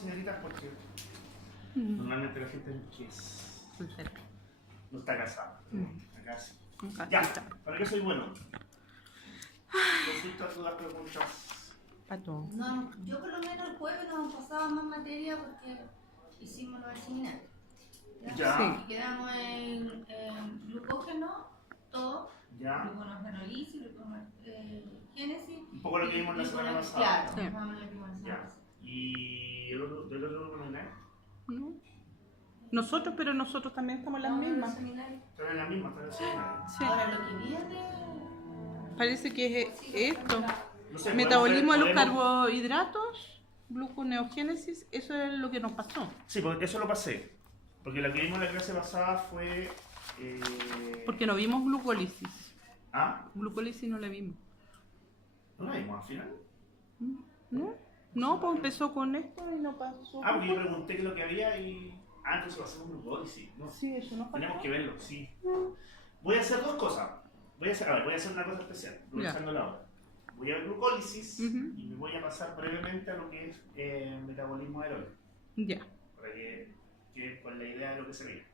señoritas, porque normalmente la gente que no está casada. Acá sí. Ya, ¿para qué soy bueno? Consultas, dudas, preguntas. Pato. No, yo por lo menos el jueves nos pasaba más materia porque hicimos los seminarios. Ya. Sí. Y quedamos en glucógeno, todo, Ya. gluconeogénesis, gluconogénesis. Un poco lo que vimos la semana pasada. Claro, Sí. más o menos lo que vimos la semana Ya. pasada. ¿Y el otro, del otro grupo no hay nada? ¿No? Nosotros, pero nosotros también estamos en las Vamos a ver mismas. los seminarios. Están en la misma, están en el seminario. Sí. Ahora lo que viene. Parece que es esto. No sé, Metabolismo de los podemos- carbohidratos, gluconeogénesis, eso es lo que nos pasó. Sí, porque eso lo pasé. Porque lo que vimos en la clase pasada fue. Porque no vimos glucólisis. Ah, Glucólisis no la vimos. no la vimos al final. ¿No? No, pues empezó con esto y no pasó. Ah, porque yo pregunté qué es lo que había y. Ah, entonces lo hacemos un glucólisis. No, Sí, eso no tenemos pasó. que verlo, sí. Voy a hacer dos cosas. Voy a hacer una cosa especial, aprovechando la hora. Voy a ver glucólisis Ujú. y me voy a pasar brevemente a lo que es metabolismo aeróbico. Ya. Para que queden con la idea de lo que se veía.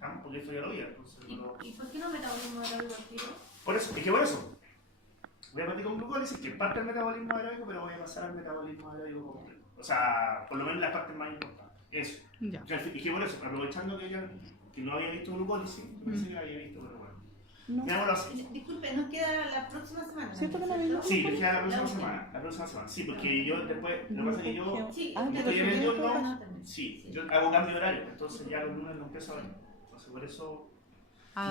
¿Ah? Porque esto ya lo veía, entonces no lo... ¿Y por qué no metabolismo aeróbico al tiro? Por eso, es que por eso. Voy a partir con glucólisis, que es parte del metabolismo aeróbico, pero voy a pasar al metabolismo aeróbico completo. O sea, por lo menos las partes más importantes. Eso. Ya. O sea, y que por eso, aprovechando que no había visto glucólisis, pensé que la había visto, pero bueno. No. Veámoslo así. Disculpe, nos queda la próxima semana. ¿Cierto que no ¿cierto? vimos? Sí, les queda la próxima última. semana. La próxima semana. Sí, porque yo después, lo que pasa es que yo Sí, Ah, usted estoy en el lo turno, subió, ¿no? sí, yo hago cambio de horario, entonces ya los lunes no empiezo a ver. Entonces por eso,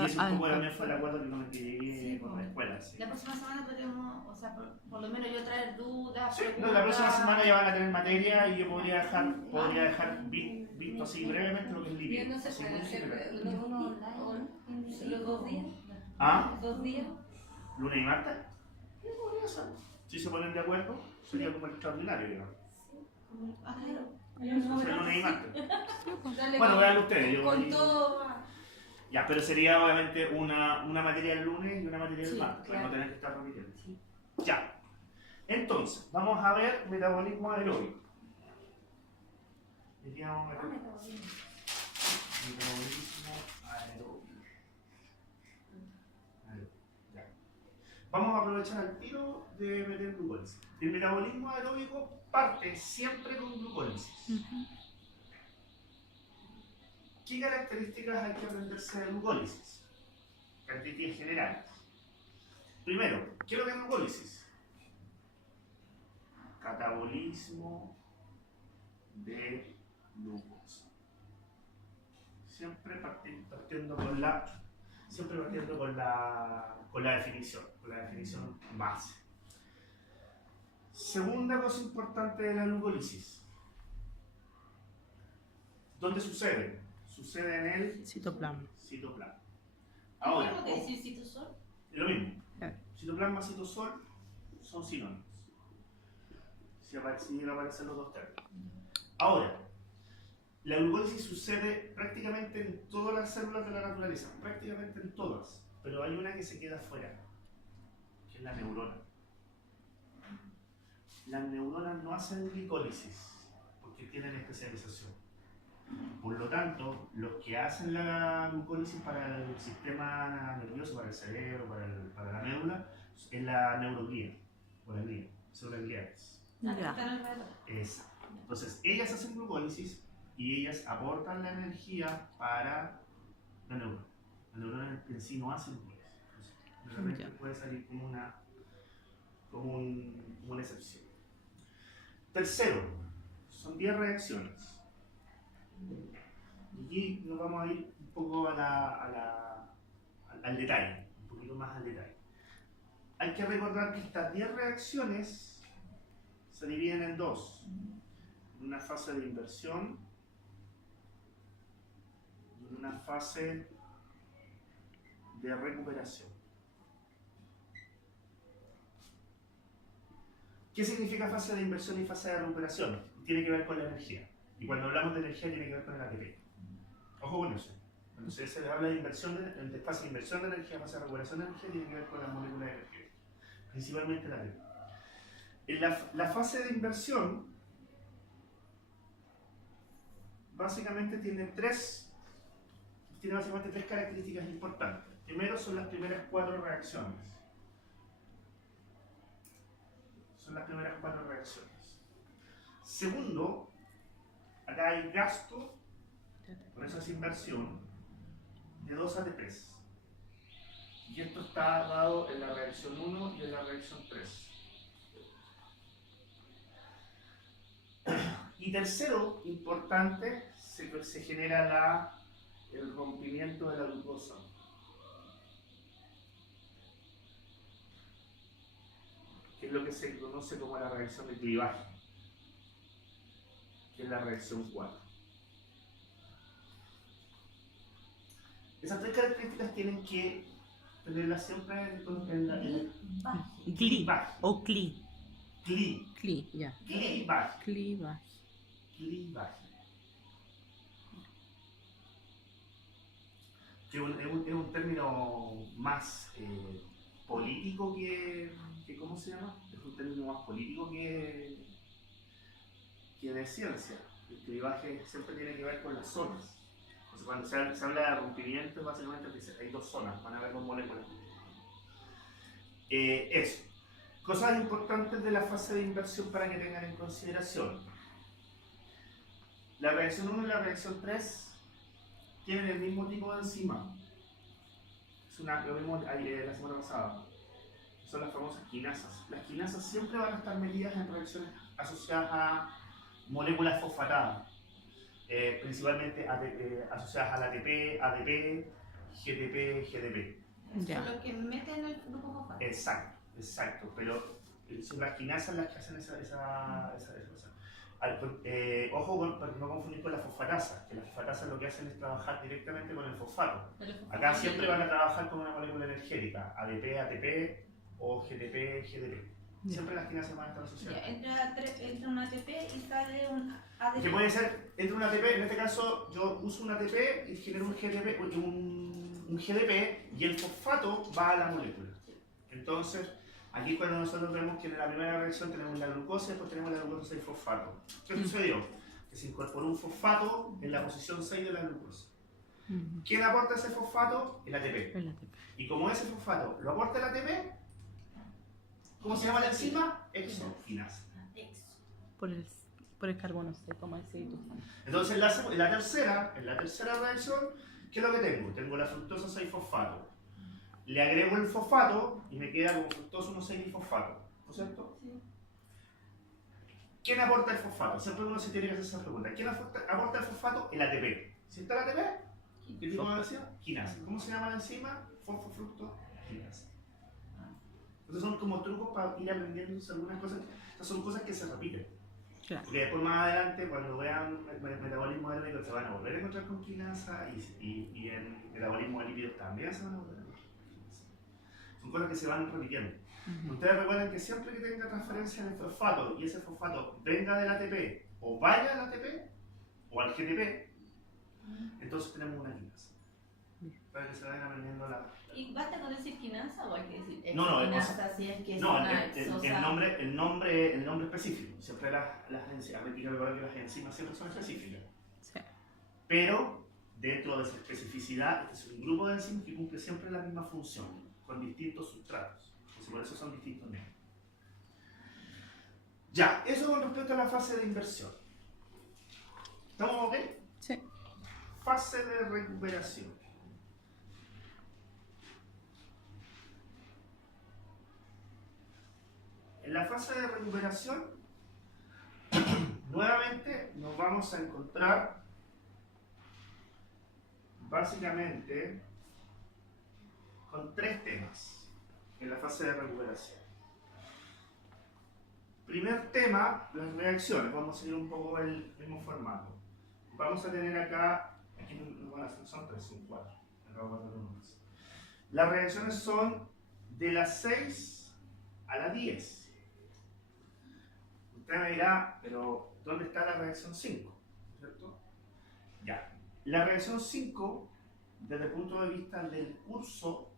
y ese un poco también fue el acuerdo que no llegué Sí, con la escuela. Sí. La próxima semana podríamos, o sea, por lo menos yo traer dudas. Sí, no, preguntas. la próxima semana ya van a tener materia y yo podría dejar visto así brevemente lo que es limpio. No se así puede muy hacer general. uno online, los 2 días. ¿Ah? 2 días. ¿Lunes y martes? Sí, podría ser. Si se ponen de acuerdo, sería como el extraordinario, digamos. Ah, claro. Entonces, lunes y martes. Dale Bueno, con- vean ustedes. Yo Con voy- todo. Ya, pero sería obviamente una materia el lunes y una materia el Sí, martes, para no claro. tener que estar repitiendo. Ya. Entonces, vamos a ver metabolismo aeróbico. Aquí vamos a ver metabolismo aeróbico. Ya. Vamos a aprovechar el tiro de meter glucólisis. El metabolismo aeróbico parte siempre con glucólisis. ¿Qué características hay que aprenderse de glucólisis? Características generales. Primero, ¿qué es lo que es glucólisis? Catabolismo de glucosa. Siempre partiendo con la definición base. Segunda cosa importante de la glucólisis. ¿Dónde sucede? Sucede en el Citoplasma. citoplasma. ¿Cómo Ahora, tenemos que decir citosol? es lo mismo. Claro. Citoplasma, citosol son sinónimos. Si aparecen los dos términos. Ahora, la glucólisis sucede prácticamente en todas las células de la naturaleza, prácticamente en todas, pero hay una que se queda fuera, que es la neurona. Las neuronas no hacen glicólisis porque tienen especialización. Por lo tanto, los que hacen la glucólisis para el sistema nervioso, para el cerebro, para la médula, es la neuroglía, o la glía, células gliales. La que Ya. está en el reloj. Exacto. Entonces, ellas hacen glucólisis y ellas aportan la energía para la neurona. La neurona en sí no hace glucólisis. Entonces, de repente Ya. puede salir como una excepción. Tercero, son 10 reacciones. Y aquí nos vamos a ir un poco al detalle, un poquito más al detalle. Hay que recordar que estas 10 reacciones se dividen en dos. Una fase de inversión y una fase de recuperación. ¿Qué significa fase de inversión y fase de recuperación? Tiene que ver con la energía. Y cuando hablamos de energía tiene que ver con el ATP. Ojo con eso. Cuando se habla de inversión, de fase de inversión de energía, fase de recuperación de energía, tiene que ver con las moléculas de energía. Principalmente el ATP. En la fase de inversión básicamente tiene básicamente tres características importantes. Primero son las primeras 4 reacciones. Segundo, acá hay gasto, por eso es inversión, de 2 ATPs. Y esto está dado en la reacción 1 y en la reacción 3. Y tercero, importante, se genera el rompimiento de la glucosa. Que es lo que se conoce como la reacción de clivaje, que es la reacción 4. Esas tres características tienen que tenerlas siempre en la Gli o cli. Cli, ya. Clivaje. Clivaje. Que es un término más político que ¿cómo se llama? Es un término más político que de ciencia. El clivaje siempre tiene que ver con las zonas. Entonces, cuando se habla de rompimiento, básicamente hay 2 zonas, van a haber 2 moléculas. Eso. Cosas importantes de la fase de inversión para que tengan en consideración. La reacción 1 y la reacción 3 tienen el mismo tipo de enzima. Lo mismo la semana pasada. Son las famosas quinasas. Las quinasas siempre van a estar medidas en reacciones asociadas a moléculas fosfatadas. Principalmente asociadas al ATP, ADP, GTP, GDP. Ya. Son los que meten el grupo fosfato. Exacto, pero son las quinasas las que hacen esa cosa. Ojo para no confundir con la fosfatasa, que las fosfatasas lo que hacen es trabajar directamente con el fosfato. Acá siempre van a trabajar con una molécula energética, ADP, ATP o GTP, GDP. Siempre las quinasas van a estar asociadas. Entra un ATP y sale un ADP. Que puede ser, entra un ATP, en este caso yo uso un ATP y genero un GTP, un GDP y el fosfato va a la molécula. Entonces, aquí cuando nosotros vemos que en la primera reacción tenemos la glucosa y después tenemos la glucosa 6 fosfato. ¿Qué sucedió? Que se incorporó un fosfato en la posición 6 de la glucosa. ¿Quién aporta ese fosfato? El ATP. Y como ese fosfato lo aporta el ATP, ¿cómo se llama la enzima? Exoquinasa. Por el carbono 6, como decís tú. Entonces, en la tercera reacción, ¿qué es lo que tengo? Tengo la fructosa 6 fosfato. Le agrego el fosfato y me queda como fructosa 1,6 fosfato, ¿no es cierto? Sí. ¿Quién aporta el fosfato? Siempre uno se tiene que hacer esa pregunta. ¿Quién aporta el fosfato? El ATP. ¿Si está el ATP? ¿Qué tipo de enzima? Quinasa. ¿Cómo se llama la enzima? Fosfofructoquinasa. Entonces son como trucos para ir aprendiendo algunas cosas. Estas son cosas que se repiten. Claro. Porque después más adelante, cuando vean metabolismo aeróbico, se van a volver a encontrar con quinasa y en metabolismo de lípidos también se van a volver a encontrar con quinasa. Son cosas que se van repitiendo. Ustedes recuerden que siempre que tenga transferencia en el fosfato y ese fosfato venga del ATP o vaya al ATP o al GTP, entonces tenemos una quinasa. Para que se vayan aprendiendo la... ¿Y basta con decir quinasa o hay que decir No, quinasa si es que es No, una el nombre específico. Siempre las enzimas siempre son específicas. Sí. Pero dentro de esa especificidad, este es un grupo de enzimas que cumple siempre la misma función, con distintos sustratos. Entonces, por eso son distintos nombres. Ya, eso con respecto a la fase de inversión. ¿Estamos ok? Sí. Fase de recuperación. En la fase de recuperación, nuevamente nos vamos a encontrar básicamente con 3 temas en la fase de recuperación. Primer tema, las reacciones. Vamos a seguir un poco el mismo formato. Vamos a tener acá, aquí no van a ser, son 3, son 4. Las reacciones son de las 6 a las 10. Usted me dirá, pero ¿dónde está la reacción 5? ¿Cierto? Ya. La reacción 5, desde el punto de vista del curso,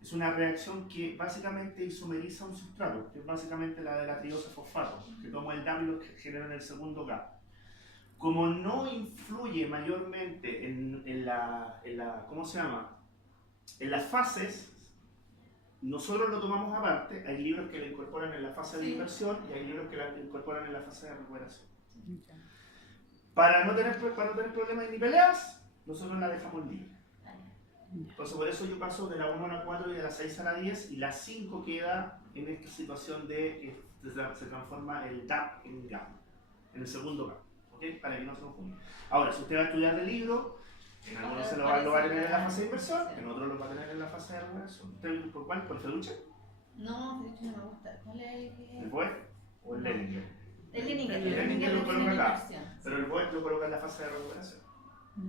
es una reacción que básicamente isomeriza un sustrato, que es básicamente la de la triosa fosfato, que toma el W y lo genera en el segundo K. como no influye mayormente en la ¿cómo se llama? En las fases, nosotros lo tomamos aparte. Hay libros que lo incorporan en la fase de Sí. inversión y hay libros que lo incorporan en la fase de recuperación. Ya. Para no tener problemas ni peleas, nosotros la dejamos libre. Entonces por eso yo paso de la 1 a la 4 y de la 6 a la 10 y la 5 queda en esta situación de que se transforma el DAP en GAP, en el segundo GAP, ¿ok? Para que no se confunda. Ahora, si usted va a estudiar del libro, en algunos se lo va a tener en la fase de inversión, en otros lo va a tener en la fase de recuperación. ¿Usted por cuál? ¿Por el Feduche? No, de hecho no me gusta. ¿Cuál es el que...? ¿El BOE o el Leninger? El Leninger. El Leninger lo coloca acá, Inversión. pero el BOE lo coloca en la fase de recuperación.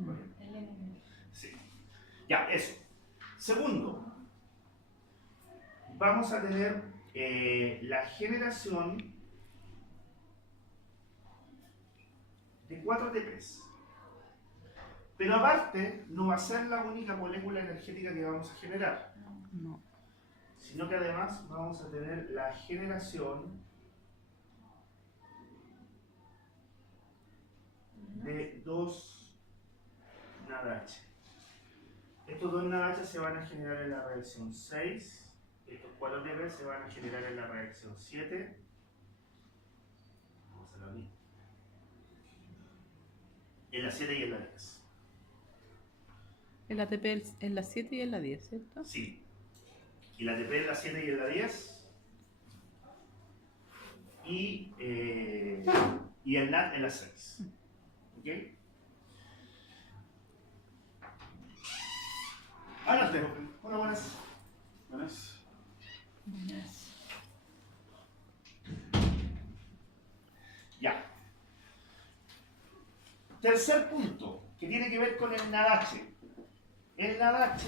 Por ejemplo. El Leninger. Sí. Ya, eso. Segundo, vamos a tener la generación de 4 ATPs. Pero aparte, no va a ser la única molécula energética que vamos a generar, No. sino que además vamos a tener la generación de 2 NADH. Estos 2 NADH se van a generar en la reacción 6, estos 4 ATP se van a generar en la reacción 7. Vamos a hacerlo aquí. En la 7 y en la 10. El ATP en la 7 y en la 10, ¿cierto? Sí. Y la ATP en la 7 y en la 10. Y el NAD en la 6. ¿Ok? Adelante. Hola, buenas. Buenas. Ya. Tercer punto, que tiene que ver con el NADH. El NADH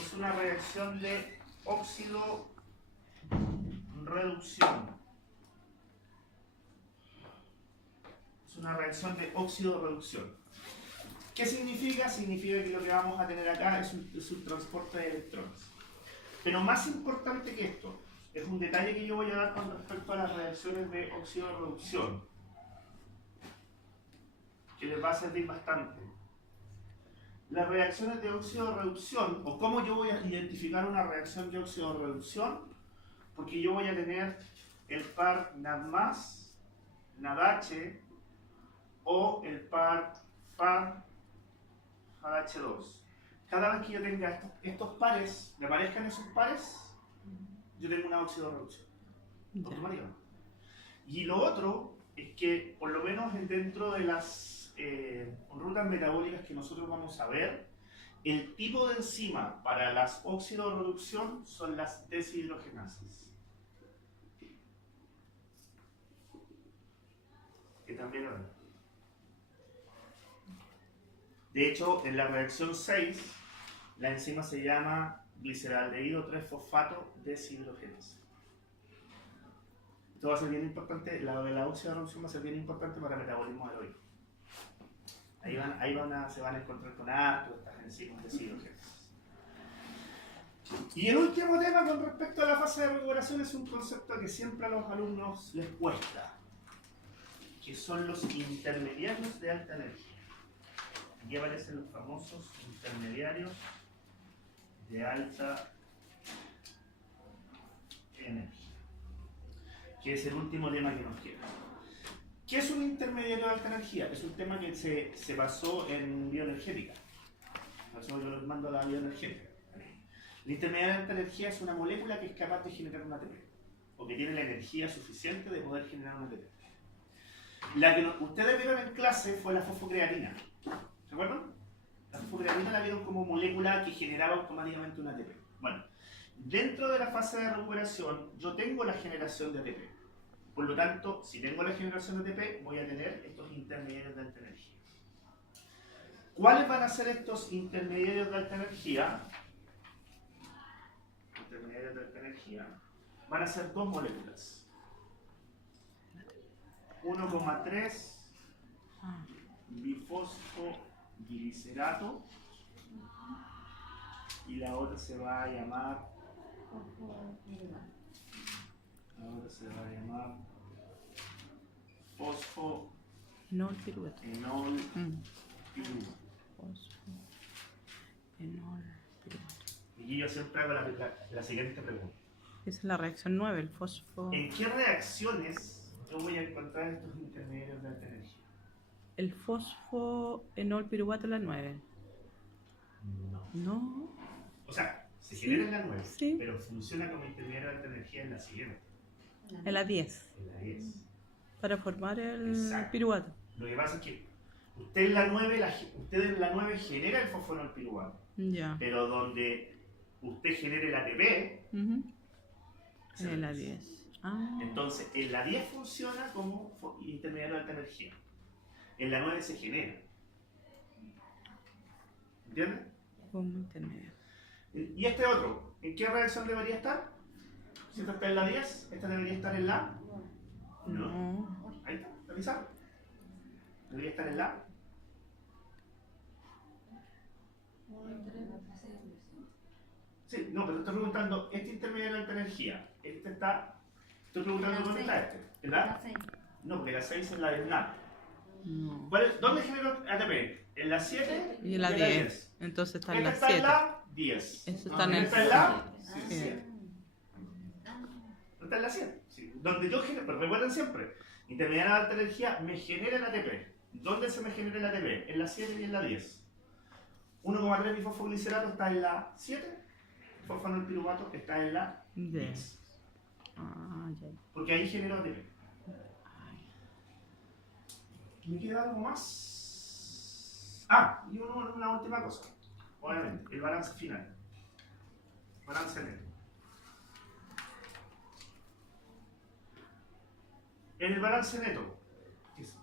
es una reacción de óxido-reducción. Es una reacción de óxido-reducción. ¿Qué significa? Significa que lo que vamos a tener acá es un transporte de electrones. Pero más importante que esto, es un detalle que yo voy a dar con respecto a las reacciones de óxido-reducción, que les va a servir bastante. Las reacciones de óxido-reducción, o cómo yo voy a identificar una reacción de óxido-reducción, porque yo voy a tener el par NAD+, NADH, o el par FAD-H2. Cada vez que yo tenga estos pares, me aparezcan esos pares, yo tengo una óxido-reducción, Ya. automáticamente. Y lo otro es que, por lo menos dentro de las rutas metabólicas que nosotros vamos a ver, el tipo de enzima para las óxido-reducción son las deshidrogenasas. Que también lo ven. De hecho, en la reacción 6, la enzima se llama gliceraldehído 3-fosfato deshidrogenasa. Esto va a ser bien importante, la de la óxido-reducción va a ser bien importante para el metabolismo aeróbico. Se van a encontrar con harto estas enzimas deshidrogenasas. Y el último tema con respecto a la fase de recuperación es un concepto que siempre a los alumnos les cuesta, que son los intermediarios de alta energía. Aquí aparecen los famosos intermediarios de alta energía, que es el último tema que nos queda. ¿Qué es un intermediario de alta energía? Es un tema que se basó en bioenergética. Por eso yo les mando a la bioenergética. El intermediario de alta energía es una molécula que es capaz de generar un ATP, o que tiene la energía suficiente de poder generar un ATP. La que ustedes vieron en clase fue la fosfocreatina. ¿Se acuerdan? La fosfocreatina la vieron como molécula que generaba automáticamente un ATP. Bueno, dentro de la fase de recuperación yo tengo la generación de ATP. Por lo tanto, si tengo la generación de ATP, voy a tener estos intermediarios de alta energía. ¿Cuáles van a ser estos intermediarios de alta energía? Intermediarios de alta energía. Van a ser 2 moléculas. 1,3 bifosfoglicerato y la otra se va a llamar fosfoglicerato. Enol piruvato. Enol piruvato. Fosfo. Enol piruvato. Y yo siempre hago la siguiente pregunta. Esa es la reacción 9, el fosfo. ¿En qué reacciones yo voy a encontrar estos intermediarios de alta energía? El fosfo enol piruvato es la 9. No. No. O sea, se Sí, genera en la 9, sí. pero funciona como intermediario de alta energía en la siguiente, En la 10. en la 10. Para formar el Exacto. piruvato. Lo que pasa es que usted en la 9, genera el fosfonol piruvato, Ya. pero donde usted genere el ATP, Ujú. es en En la 10. Ah. Entonces, en la 10 funciona como intermediario de alta energía. En la 9 se genera. ¿Entiendes? Como intermedio. Y este otro, ¿en qué reacción debería estar? Si esta está en la 10, esta debería estar en la... No. Ahí está, revisar. Debería estar en la... Sí, no, pero estoy preguntando, este intermediario de alta energía, estoy preguntando En la dónde está 6. este. ¿En la? No, porque la 6 es la del NAP. No. ¿Dónde genero ATP? ¿En la 7? Y en la 10. Entonces está en Esta la está en 7. la 10. Eso está en el Esta en la 7. 7. Está en la 7. Sí. Donde yo genero, pero recuerden siempre, intermediario de alta energía me genera el ATP. ¿Dónde se me genera el ATP? En la 7 y en la 10. 1,3 bifosfoglicerato está en la 7. El fosfanol piruvato está en la 10. Ah, ya. Porque ahí genero ATP. ¿Me queda algo más? Ah, y una última cosa. Obviamente, el balance final. Balance neto. En el balance neto,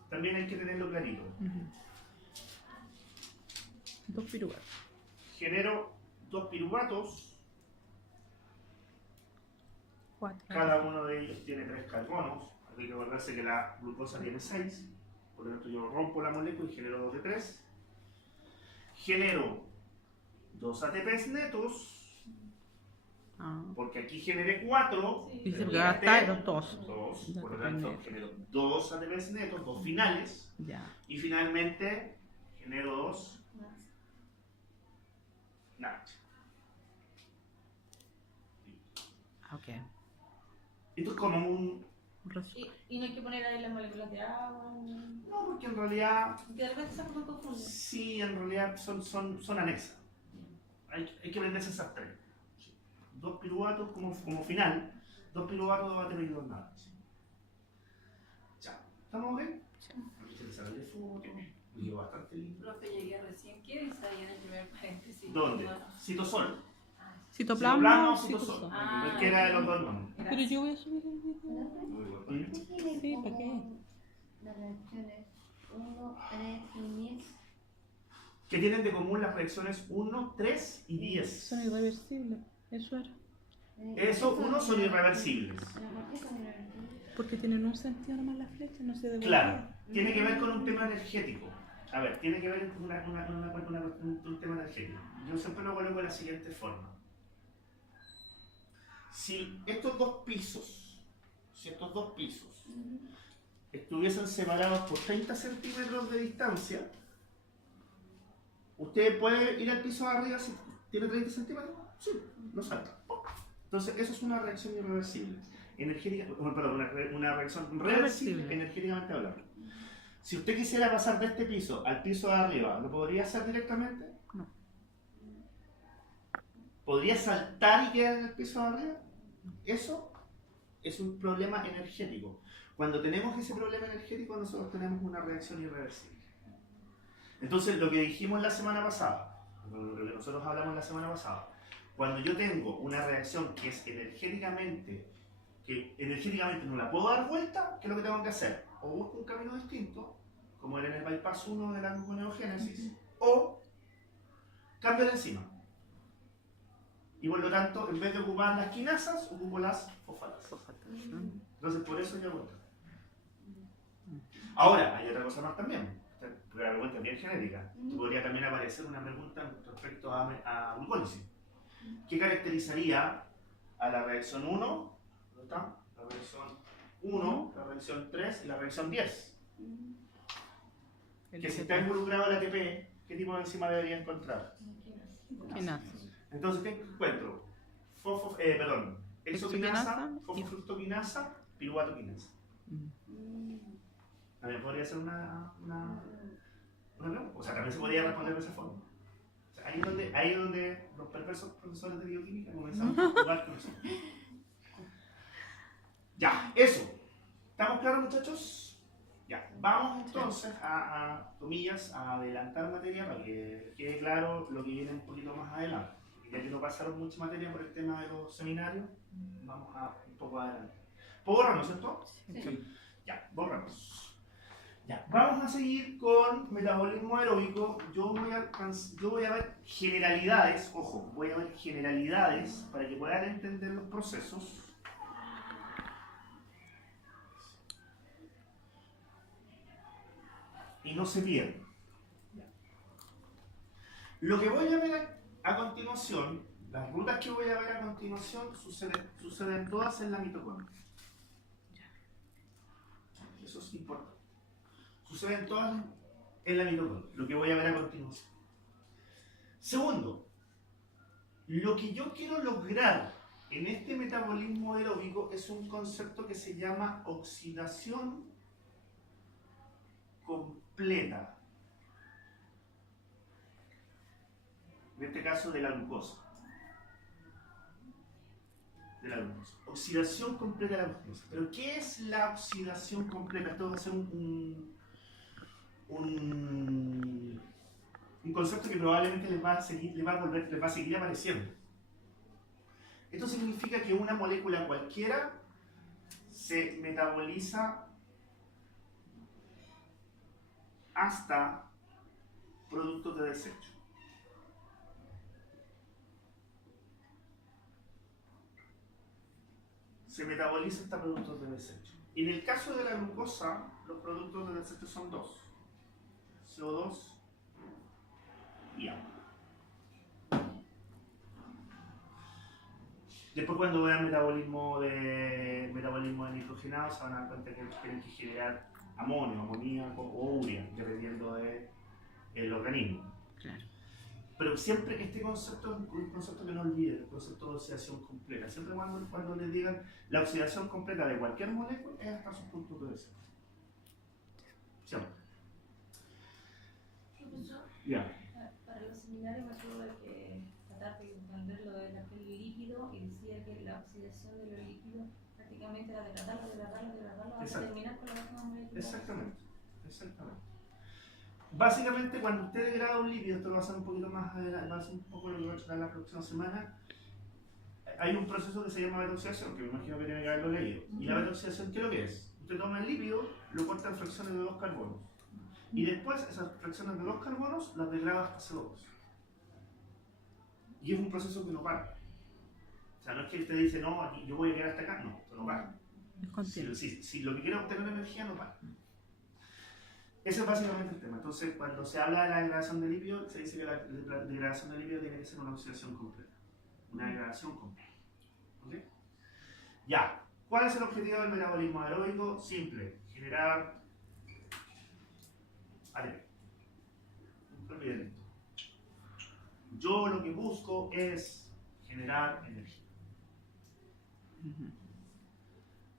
también hay que tenerlo clarito. Ujú. 2 piruvatos. Genero 2 piruvatos, 4. cada uno de ellos tiene 3 carbonos. Hay que acordarse que la glucosa tiene 6, por lo tanto yo rompo la molécula y genero 2 de 3. Genero 2 ATPs netos, Ah. porque aquí generé 4. Y se pero gasta gasté los 2. 2, por lo ATP tanto netos. genero 2 ATPs netos, 2 finales, Ya. y finalmente genero 2 NADH. Ok. Esto es como un... Un resumen. Y no hay que poner ahí las moléculas de agua. No, porque en realidad, Que de repente se me confunde. sí, en realidad son anexas. Hay que aprenderse esas 3. 2 piruvatos como final, 2 piruvatos va a tener 2 NADH. Ya, ¿estamos bien? Aquí se sale de foto, me quedó bastante lindo. Profe, llegué recién. ¿Qué dice ahí en el primer paréntesis? ¿Dónde? Bueno. Citosol. Citoplasma o o citosol. citosol. Ah, Cualquiera de los dos nombres. Pero yo voy a subir el video. ¿Mm? Sí, ¿para qué? Las reacciones 1, 3 y 10. ¿Qué tienen de común las reacciones 1, 3 y 10? Son irreversibles. Eso era. Eso, uno, son irreversibles. ¿Pero por qué son irreversibles? Porque tienen un sentido nomás las flechas, no se devuelven. Claro, tiene que ver con un tema energético. A ver, tiene que ver con un tema energético. Yo siempre lo vuelvo de la siguiente forma. Si estos dos pisos estuviesen separados por 30 centímetros de distancia, ¿usted puede ir al piso de arriba si tiene 30 centímetros? Sí, no salta. Entonces, eso es una reacción irreversible. Una reacción reversible energéticamente hablando. Si usted quisiera pasar de este piso al piso de arriba, ¿lo podría hacer directamente? No. ¿Podría saltar y quedar en el piso de arriba? Eso es un problema energético. Cuando tenemos ese problema energético, nosotros tenemos una reacción irreversible. Entonces, lo que dijimos la semana pasada, lo que nosotros hablamos la semana pasada, cuando yo tengo una reacción que es energéticamente no la puedo dar vuelta, ¿qué es lo que tengo que hacer? O busco un camino distinto, como era en el bypass 1 de la gluconeogénesis, o cambio la enzima. Y por lo tanto, en vez de ocupar las quinasas, ocupo las fosfatas. Entonces, por eso yo hago esto. Ahora, hay otra cosa más también. La pregunta es bien genérica. Podría también aparecer una pregunta respecto a glucólisis. ¿Qué caracterizaría a la reacción 1? ¿Dónde está? La reacción 1, la reacción 3 y la reacción 10. El que si está involucrado el ATP, ¿qué tipo de enzima debería encontrar? Quinasa. Entonces, ¿qué encuentro? Exoquinasa, Exoquinasa y- fosfofructoquinasa, piruvato-quinasa. Mm. También podría ser una pregunta. O sea, también se podría responder de esa forma. O sea, ahí es donde los perversos profesores de bioquímica comenzamos a jugar con eso. Ya, eso. ¿Estamos claros, muchachos? Ya, vamos entonces a comillas, a adelantar materia para que quede claro lo que viene un poquito más adelante. Ya que no pasaron mucha materia por el tema de los seminarios, vamos a un poco adelante. ¿Puedo borrar, no es cierto? Sí. Ya, borramos. Ya, vamos a seguir con metabolismo aeróbico. Yo voy a ver generalidades, ojo, voy a ver generalidades para que puedan entender los procesos. Y no se pierdan. Lo que voy a ver a continuación, las rutas que voy a ver a continuación suceden todas en la mitocondria. Eso es importante. Suceden todas en la mitocondria, lo que voy a ver a continuación. Segundo, lo que yo quiero lograr en este metabolismo aeróbico es un concepto que se llama oxidación completa. En este caso de la glucosa. Oxidación completa de la glucosa. Pero ¿qué es la oxidación completa? Esto va a ser un concepto que probablemente les va a seguir apareciendo. Esto significa que una molécula cualquiera se metaboliza hasta productos de desecho. Se metaboliza hasta productos de desecho. Y en el caso de la glucosa, los productos de desecho son dos: CO2 y agua. Después, cuando vean metabolismo de nitrogenado, se van a dar cuenta que tienen que generar amonio, amoníaco o urea, dependiendo del organismo. Claro. Pero siempre este concepto es un concepto que no olviden, el concepto de oxidación completa. Siempre cuando les digan la oxidación completa de cualquier molécula es hasta sus puntos de desecho. Siempre. Profesor, Ya. para los seminarios me acuerdo de que tratar de entender lo del líquido y decía que la oxidación de los líquidos prácticamente era degradarlo hasta Exacto. terminar con la última molécula. Exactamente. Básicamente, cuando usted degrada un líquido, esto lo va a hacer un poquito más adelante, va a ser un poco lo que voy a explicar la próxima semana. Hay un proceso que se llama beta-oxidación, que me imagino que tiene que haberlo leído. Y la beta-oxidación, ¿qué es lo que es? Usted toma el líquido, lo corta en fracciones de 2 carbonos. Y después esas fracciones de 2 carbonos las degrada hasta CO2. Y es un proceso que no para. O sea, no es que usted dice, no, aquí yo voy a quedar hasta acá. No, esto no para. Es continuo. Si lo que quiere obtener energía, no para. Ese es básicamente el tema. Entonces, cuando se habla de la degradación de lípido, se dice que la degradación de lípido tiene que ser una oxidación completa. Una degradación completa. ¿Ok? Ya. ¿Cuál es el objetivo del metabolismo aeróbico? Simple. Generar ATP. No olviden esto. Yo lo que busco es generar energía.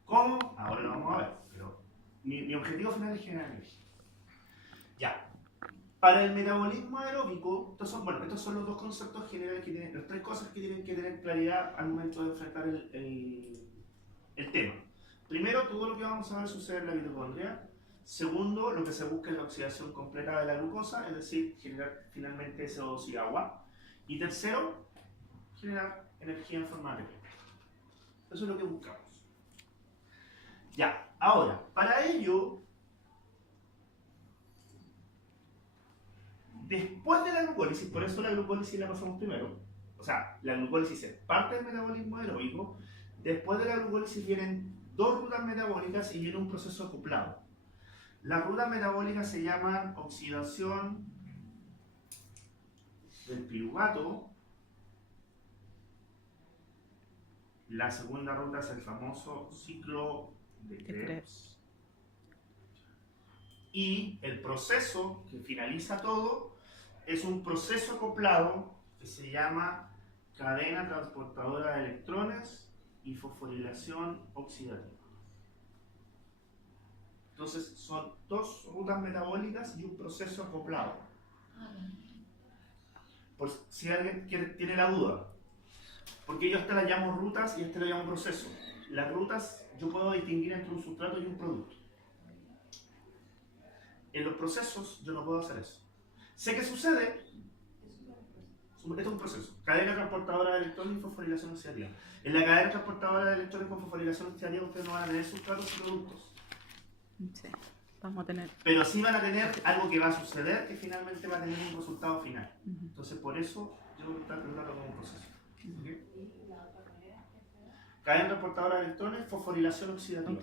¿Cómo? Ahora lo vamos a ver. Pero mi objetivo final es generar energía. Ya. Para el metabolismo aeróbico, estos son los dos conceptos generales que tienen, las tres cosas que tienen que tener claridad al momento de enfrentar el tema. Primero, todo lo que vamos a ver sucede en la mitocondria. Segundo, lo que se busca es la oxidación completa de la glucosa, es decir, generar finalmente CO2 y agua. Y tercero, generar energía en forma de ATP. Eso es lo que buscamos. Ya, ahora, para ello, después de la glucólisis, por eso la glucólisis la pasamos primero, o sea, la glucólisis es parte del metabolismo aeróbico. Después de la glucólisis vienen dos rutas metabólicas y viene un proceso acoplado. Las rutas metabólicas se llaman oxidación del piruvato. La segunda ruta es el famoso ciclo de Krebs. Y el proceso que finaliza todo es un proceso acoplado que se llama cadena transportadora de electrones y fosforilación oxidativa. Entonces son dos rutas metabólicas y un proceso acoplado. Por si alguien tiene la duda, porque yo a esta la llamo rutas y a este la llamo proceso. Las rutas yo puedo distinguir entre un sustrato y un producto. En los procesos yo no puedo hacer eso. Sé que sucede. Esto es un proceso. Cadena transportadora de electrones y fosforilación oxidativa. En la cadena transportadora de electrones con fosforilación oxidativa ustedes no van a tener sustratos y productos. Sí, vamos a tener. Pero sí van a tener algo que va a suceder que finalmente va a tener un resultado final. Entonces por eso yo voy a estar tratando como un proceso. ¿Okay? Cadena transportadora de electrones, fosforilación oxidativa.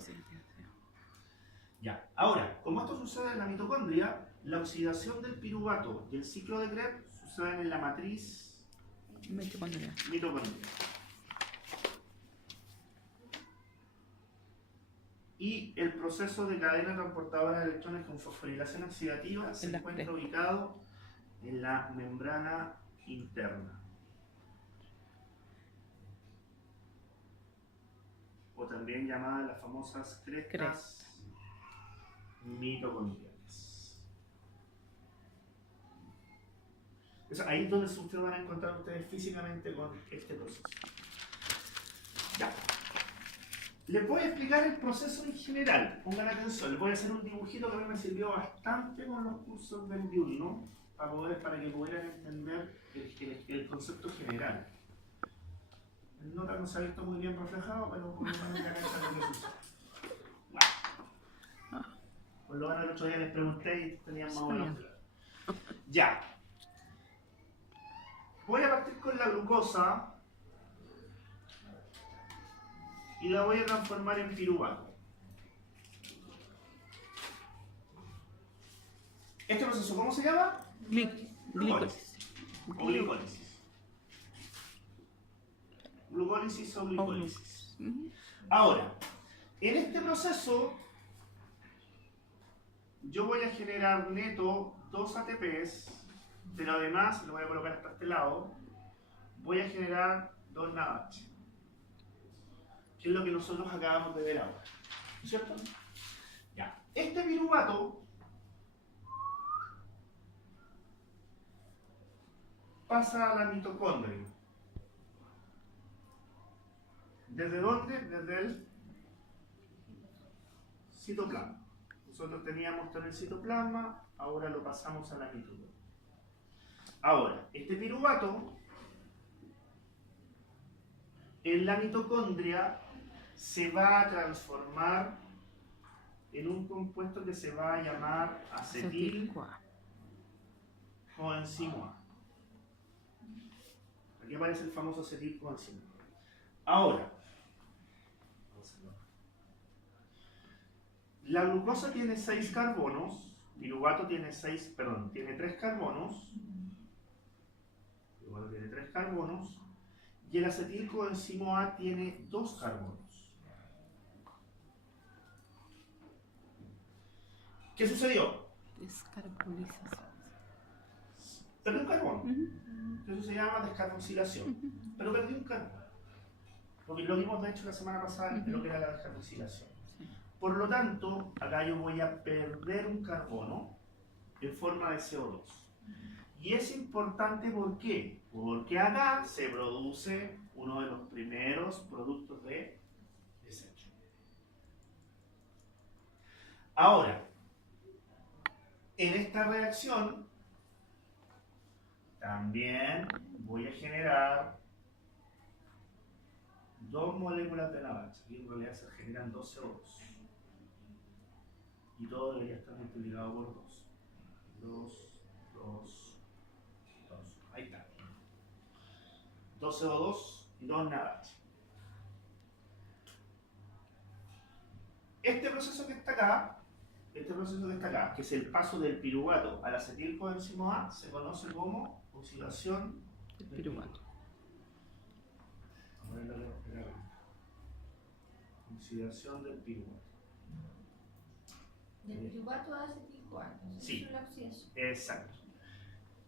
Ya. Ahora, como esto sucede en la mitocondria, la oxidación del piruvato y el ciclo de Krebs suceden en la matriz Mitocondria. mitocondrial. Y el proceso de cadena transportadora de electrones con fosforilación oxidativa se encuentra ubicado en la membrana interna. O también llamadas las famosas crestas mitocondriales. Ahí es donde ustedes van a encontrar ustedes físicamente con este proceso. Ya. Les voy a explicar el proceso en general. Pongan atención, les voy a hacer un dibujito que a mí me sirvió bastante con los cursos del diurno para que pudieran entender el concepto general. El nota no se ha visto muy bien reflejado, pero por lo menos ya está lo que sucede. Por lo menos el otro día les pregunté y tenían más o menos claro. Ya. Voy a partir con la glucosa y la voy a transformar en piruvato. ¿Este proceso cómo se llama? Glucólisis. O glicólisis. Glucólisis o glicólisis. Ahora, en este proceso yo voy a generar neto 2 ATPs, pero además, lo voy a colocar hasta este lado, voy a generar 2 NADH, que es lo que nosotros acabamos de ver ahora. ¿No es cierto? Ya. Este piruvato pasa a la mitocondria. ¿Desde dónde? Desde el citoplasma. Nosotros teníamos todo en el citoplasma, ahora lo pasamos a la mitocondria. Ahora, este piruvato en la mitocondria se va a transformar en un compuesto que se va a llamar acetil coenzimo A. Aquí aparece el famoso acetil coenzimo A. Ahora, la glucosa tiene 6 carbonos, piruvato tiene 3 carbonos, piruvato tiene 3 carbonos, y el acetil coenzimo A tiene 2 carbonos. ¿Qué sucedió? Descarbonización. Perdió un carbono. Eso se llama descarboxilación. Pero perdió un carbono. Porque lo vimos de hecho la semana pasada en lo que era la descarboxilación. Por lo tanto, acá yo voy a perder un carbono en forma de CO2. Y es importante, ¿por qué? Porque acá se produce uno de los primeros productos de desecho. Ahora, en esta reacción también voy a generar 2 moléculas de NADH. Aquí en realidad se generan 2 CO2. Y todo debería estar multiplicado por 2. 2, 2, 2. Ahí está. 2 CO2 y 2 NADH. Este proceso que está acá, que es el paso del piruvato al acetil coenzimo A, se conoce como oxidación del piruvato. A ver la oxidación del piruvato. ¿Del piruvato a acetil COA. Entonces, Sí. eso es la oxidación. Exacto.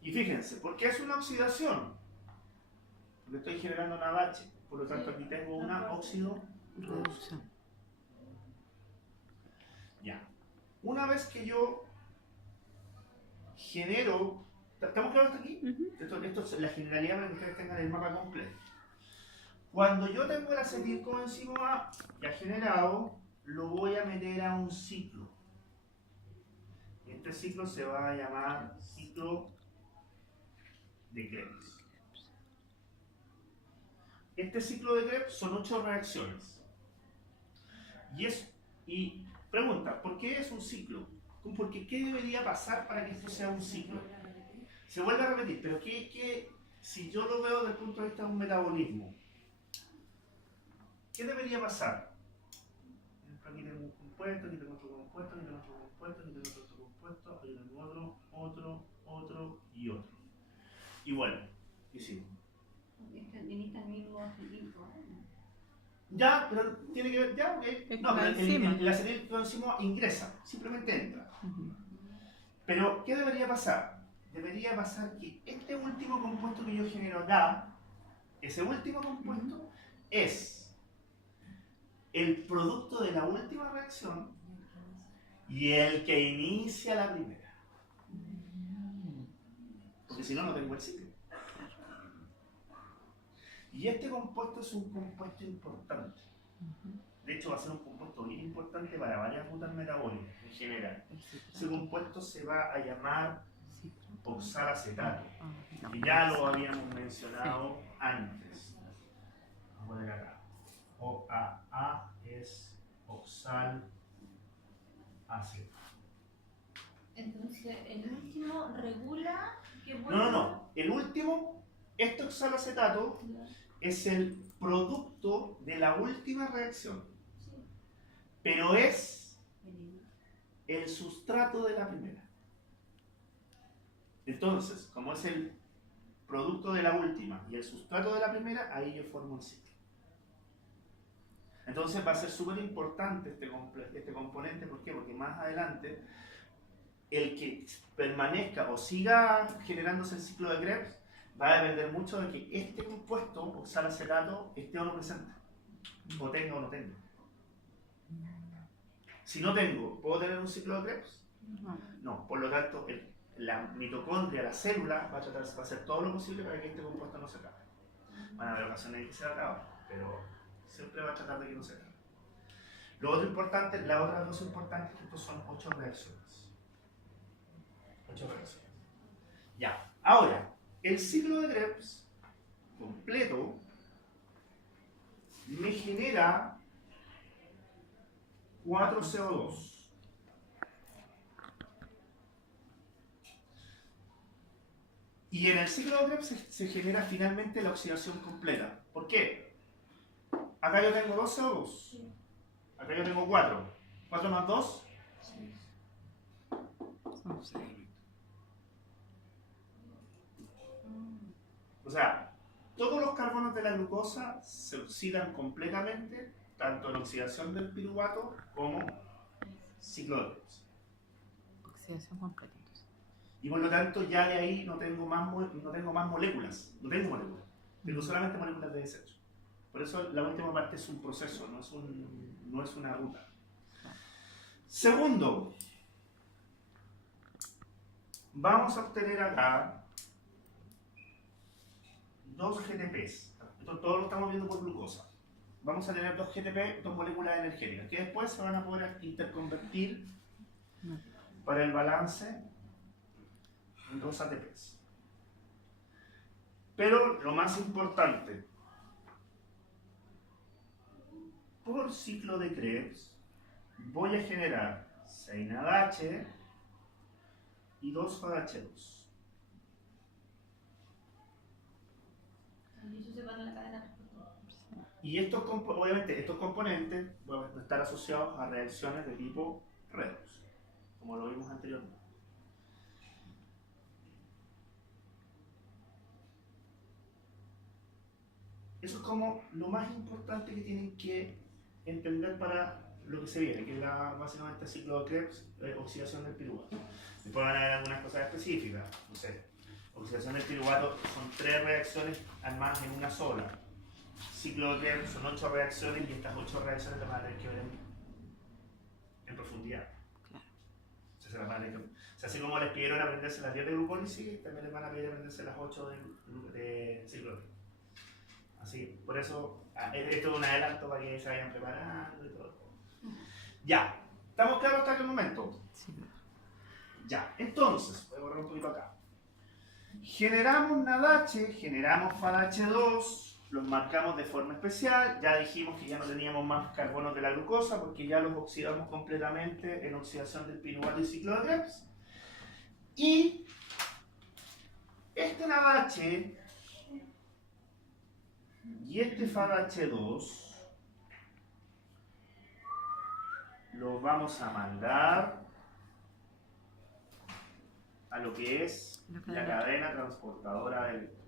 Y fíjense, ¿por qué es una oxidación? Porque estoy generando una H, por lo tanto Sí. aquí tengo una óxido reducción. Reducción. Ya. Una vez que yo genero, ¿estamos claros hasta aquí? Ujú. Esto es la generalidad para que ustedes tengan el mapa completo. Cuando yo tengo el acetilcoenzimo A ya generado, lo voy a meter a un ciclo. Este ciclo se va a llamar ciclo de Krebs. Este ciclo de Krebs son 8 reacciones. Y pregunta, ¿por qué es un ciclo? Porque ¿qué debería pasar para que esto sea un ciclo? Se vuelve a repetir, pero si yo lo veo desde el punto de vista de un metabolismo, ¿qué debería pasar? Aquí tengo un compuesto, aquí tengo otro compuesto, aquí tengo otro compuesto, aquí tengo otro compuesto, aquí tengo otro y otro. Y bueno, y sigo. Necesita el mismo acetilco. Ya, pero tiene que ver, ya, ok. Es No, pero enzima. el acetilcoenzimo ingresa, simplemente entra. Ujú. Pero, ¿qué debería pasar? Debería pasar que este último compuesto que yo genero acá, ese último compuesto, es el producto de la última reacción y el que inicia la primera. Porque si no, no tengo el ciclo. Y este compuesto es un compuesto importante. De hecho, va a ser un compuesto bien importante para varias rutas metabólicas en general. Ese compuesto se va a llamar oxalacetato, que ya lo habíamos mencionado antes. Vamos a poner acá. OAA es oxalacetato. Entonces, el último regula que No. El último, este oxalacetato es el producto de la última reacción, pero es el sustrato de la primera. Entonces, como es el producto de la última y el sustrato de la primera, ahí yo formo el ciclo. Entonces va a ser súper importante este componente, ¿por qué? Porque más adelante el que permanezca o siga generándose el ciclo de Krebs va a depender mucho de que este compuesto, oxalacetato, esté o no presente, o tenga o no tenga. Si no tengo, ¿puedo tener un ciclo de Krebs? No. No, por lo tanto, la mitocondria, la célula, va a hacer todo lo posible para que este compuesto no se acabe. Van a haber ocasiones en que se acaba, pero siempre va a tratar de que no se acabe. Lo otro importante, la otra cosa importante es que estos son 8 reacciones. 8 reacciones. Ya, ahora, el ciclo de Krebs completo me genera 4 CO2. Y en el ciclo de Krebs se genera finalmente la oxidación completa. ¿Por qué? Acá yo tengo 2 CO2. Acá yo tengo 4. 4 más 2. Son seis. O sea, todos los carbonos de la glucosa se oxidan completamente, tanto en oxidación del piruvato como ciclo de Krebs. Oxidación completa. Entonces. Y por lo tanto ya de ahí no tengo más moléculas. No tengo moléculas. Tengo solamente moléculas de desecho. Por eso la última parte es un proceso, no es una ruta. Segundo, vamos a obtener acá 2 GTPs. Esto todo lo estamos viendo por glucosa. Vamos a tener 2 GTP, 2 moléculas energéticas, que después se van a poder interconvertir para el balance en 2 ATPs. Pero lo más importante, por ciclo de Krebs voy a generar 6 NADH y 2 FADH2. Y eso se va en la cadena. Y obviamente estos componentes van a estar asociados a reacciones de tipo redox, como lo vimos anteriormente. Eso es como lo más importante que tienen que entender para lo que se viene, que es básicamente el ciclo de Krebs, oxidación del piruvato. Después van a haber algunas cosas específicas, no sé. Oxidación del piruvato son 3 reacciones armadas en una sola. Ciclo de Krebs son 8 reacciones y estas 8 reacciones las van a tener que ver en profundidad. Claro. O sea, así como les pidieron aprenderse las 10 de glucólisis, también les van a pedir aprenderse las 8 de ciclo de Krebs. Así, por eso, esto es un adelanto para que se vayan preparando y todo. Ya, ¿estamos claros hasta aquel momento? Sí. Ya, entonces, voy a borrar un poquito acá. Generamos NADH, generamos FADH2, los marcamos de forma especial. Ya dijimos que ya no teníamos más carbonos de la glucosa porque ya los oxidamos completamente en oxidación del piruvato y ciclo de Krebs. Y este NADH y este FADH2 los vamos a mandar a lo que es la cadena transportadora de electrones.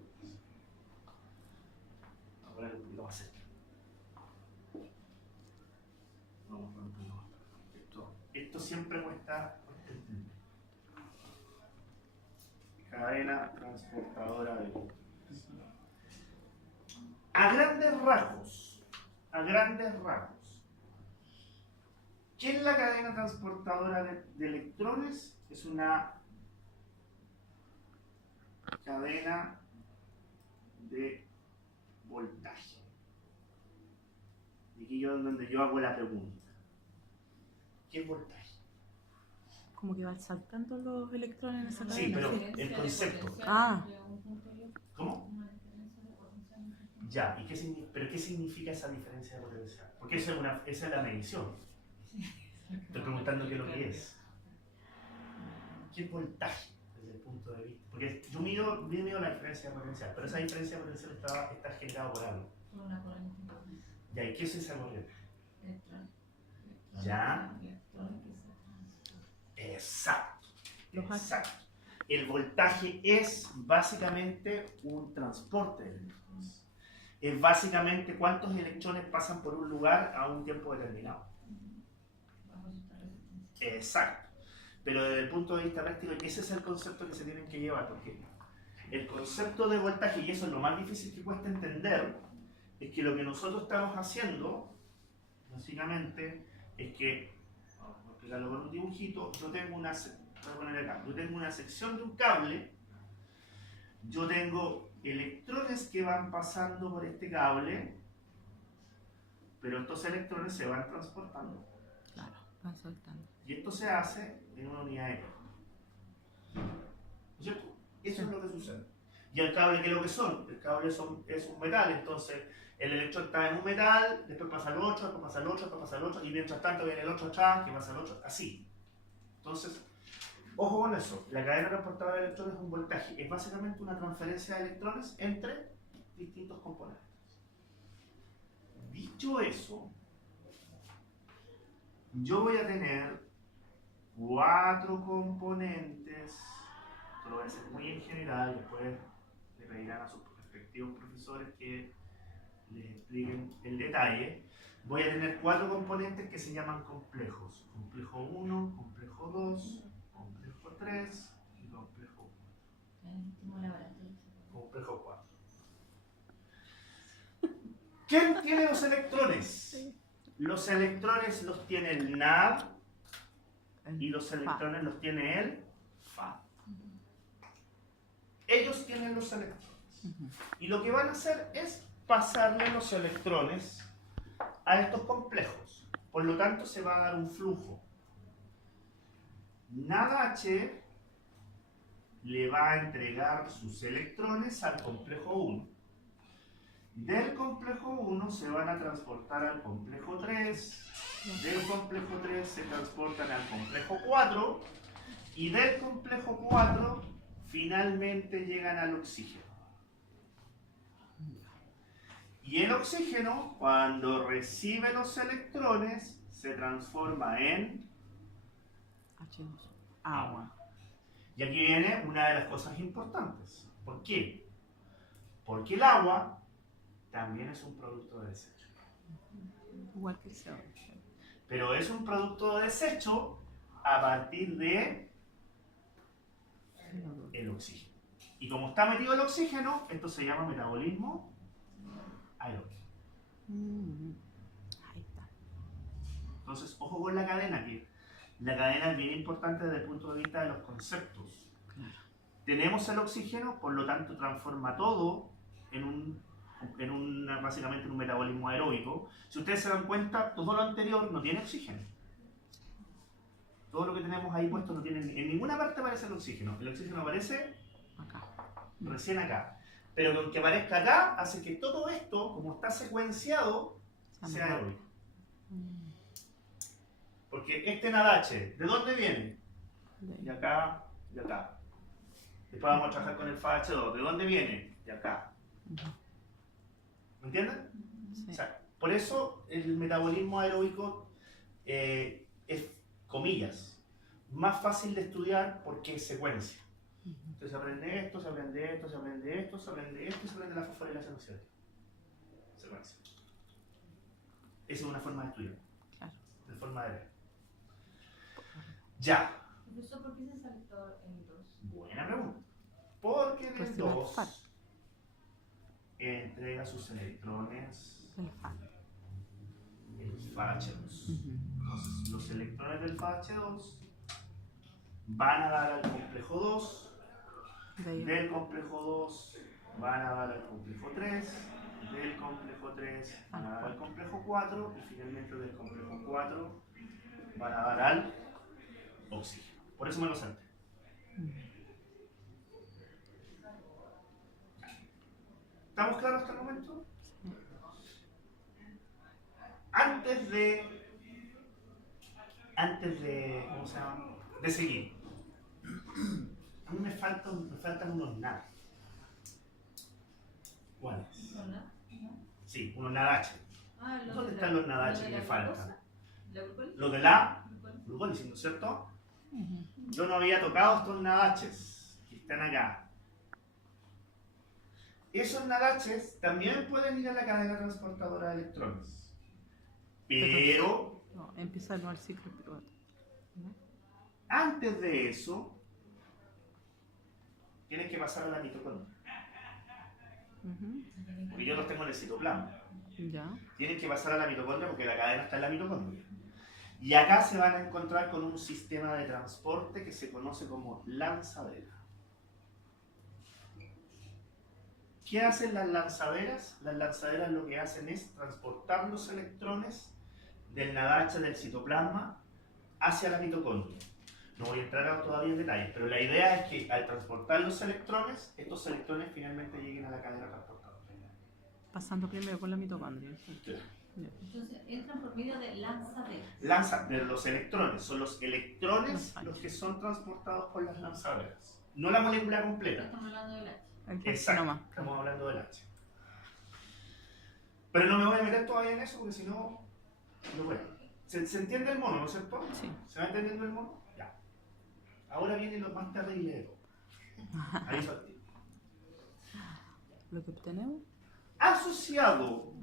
Vamos a poner un poquito más cerca. Vamos a poner un poquito más cerca. Esto siempre cuesta entender. Cadena transportadora de electrones. A grandes rasgos, ¿qué es la cadena transportadora de electrones? Es una cadena de voltaje. Y aquí es donde yo hago la pregunta. ¿Qué es voltaje? Como que van saltando los electrones en esa cadena. Sí, pero ¿sí? el concepto. Ah. ¿Cómo? Ya, ¿y qué significa esa diferencia de potencial? Porque esa es la medición. Estoy preguntando qué es lo que es. ¿Qué es voltaje desde el punto de vista? Porque yo mido la diferencia de potencial, pero esa diferencia de potencial está generada por algo. Por una corriente. Ya, ¿y qué es esa corriente? Electrón. Ya. Electrón que se transforma. Exacto. Los H. Exacto. El voltaje es básicamente un transporte de electrones. Es básicamente cuántos electrones pasan por un lugar a un tiempo determinado. Exacto. Pero desde el punto de vista práctico, ese es el concepto que se tienen que llevar, porque el concepto de voltaje, y eso es lo más difícil que cuesta entender, es que lo que nosotros estamos haciendo, básicamente, es que, vamos a explicarlo con un dibujito, yo tengo una sección de un cable, yo tengo electrones que van pasando por este cable, pero estos electrones se van transportando. Claro, van saltando. Y esto se hace en una unidad de tiempo. ¿No es cierto? Eso es lo que sucede. ¿Y el cable qué es lo que son? El cable es un metal, entonces el electrón está en un metal, después pasa al 8, después pasa al 8, después pasa al 8, y mientras tanto viene el 8 atrás, que pasa al 8, así. Entonces, ojo con eso, la cadena transportadora de electrones es un voltaje, es básicamente una transferencia de electrones entre distintos componentes. Dicho eso, yo voy a tener 4 componentes, esto lo voy a hacer muy en general, después le pedirán a sus respectivos profesores que les expliquen el detalle. Voy a tener 4 componentes que se llaman complejos. Complejo 1, complejo 2, complejo 3 y complejo 4. Complejo 4. ¿Quién tiene los electrones? Los electrones los tiene el NAD y los electrones los tiene el FAD. Ellos tienen los electrones. Y lo que van a hacer es pasarle los electrones a estos complejos. Por lo tanto, se va a dar un flujo. NADH le va a entregar sus electrones al complejo 1. Del complejo 1 se van a transportar al complejo 3. Del complejo 3 se transportan al complejo 4. Y del complejo 4 finalmente llegan al oxígeno. Y el oxígeno, cuando recibe los electrones, se transforma en H2O. Agua. Y aquí viene una de las cosas importantes. ¿Por qué? Porque el agua también es un producto de desecho. Igual que el CO2. pero es un producto de desecho a partir de el oxígeno. Y como está metido el oxígeno, esto se llama metabolismo aeróbico. Ahí está. Entonces, ojo con la cadena, que la cadena es bien importante desde el punto de vista de los conceptos. Tenemos el oxígeno, por lo tanto transforma todo básicamente en un metabolismo aeróbico. Si ustedes se dan cuenta, todo lo anterior no tiene oxígeno. Todo lo que tenemos ahí puesto no tiene, en ninguna parte aparece el oxígeno. El oxígeno aparece Acá. recién acá. Pero con que aparezca acá, hace que todo esto, como está secuenciado, sea aeróbico. Porque este NADH, ¿de dónde viene? De acá, de acá. Después vamos a trabajar con el FAH2. ¿De dónde viene? De acá. ¿Me entienden? Sí. O sea, por eso el metabolismo aeróbico es, comillas, más fácil de estudiar porque es secuencia. Entonces se aprende esto, se aprende esto, se aprende esto, se aprende esto y se aprende la fosforilación asiática. Secuencia. Esa es una forma de estudiar. Claro. De forma de ver. Ya. Profesor, ¿por qué se saltó el 2? Buena pregunta. Porque Pues el se va a 2 ocupar. entrega sus electrones El FAL. el FAH2. Entonces, los electrones del FAH2 van a dar al complejo 2. De ahí. Del complejo 2 van a dar al complejo 3. Del complejo 3 van a dar al complejo 4. Y finalmente del complejo 4 van a dar al oxígeno. Por eso me lo salté. ¿Estamos claros hasta el momento? Antes ¿cómo se llama? De seguir. A mí me faltan unos NAD. ¿Cuáles? Sí, unos NADH. ¿Dónde están los NADH que me faltan? ¿La glucosa? Los de la glucólisis, ¿no es cierto? Yo no había tocado estos NADHs que están acá. Esos NADHs también pueden ir a la cadena transportadora de electrones. Pero No, empieza el nuevo ciclo piruvato. antes de eso, tienen que pasar a la mitocondria. Porque yo los tengo en el citoplasma. Ya. Tienen que pasar a la mitocondria porque la cadena está en la mitocondria. Y acá se van a encontrar con un sistema de transporte que se conoce como lanzadera. ¿Qué hacen las lanzaderas? Las lanzaderas lo que hacen es transportar los electrones del NADH del citoplasma hacia la mitocondria. No voy a entrar todavía en detalles, pero la idea es que al transportar los electrones, estos electrones finalmente lleguen a la cadena transportadora. Pasando primero por la mitocondria. ¿Sí? Ya. Entonces entran por medio de lanzaderas. Lanza de los electrones, son los electrones Los los que son transportados por las lanzaderas, no la molécula completa. Estamos hablando del H. Exacto, Nomás. estamos hablando del H. Pero no me voy a meter todavía en eso porque si no, no puedo. ¿Se entiende el mono, no es cierto? Sí. ¿Se va entendiendo el mono? Ya. Ahora viene lo más terrible de todo. Ahí salté. Lo que obtenemos. Asociado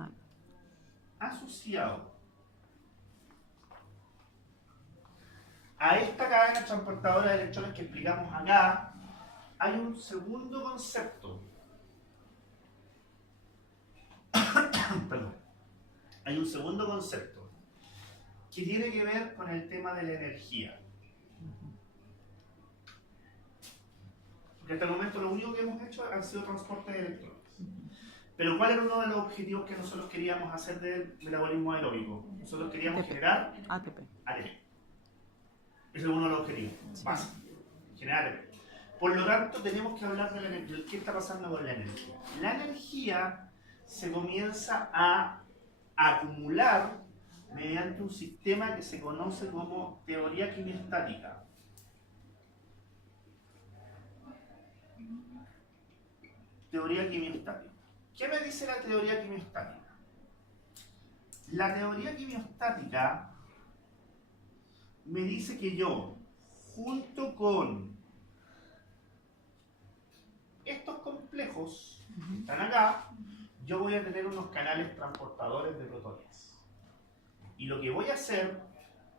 a esta cadena transportadora de electrones que explicamos acá, hay un segundo concepto. Perdón. Hay un segundo concepto que tiene que ver con el tema de la energía. Porque hasta el momento lo único que hemos hecho han sido transporte de electrones. Pero ¿cuál era uno de los objetivos que nosotros queríamos hacer del metabolismo aeróbico? Nosotros queríamos generar ATP. ATP. Ese es uno de los objetivos básicos. Generar ATP. Por lo tanto, tenemos que hablar de la energía. ¿Qué está pasando con la energía? La energía se comienza a acumular mediante un sistema que se conoce como teoría quimiostática. Teoría quimiostática. ¿Qué me dice la teoría quimiostática? La teoría quimiostática me dice que yo, junto con estos complejos que están acá, yo voy a tener unos canales transportadores de protones. Y lo que voy a hacer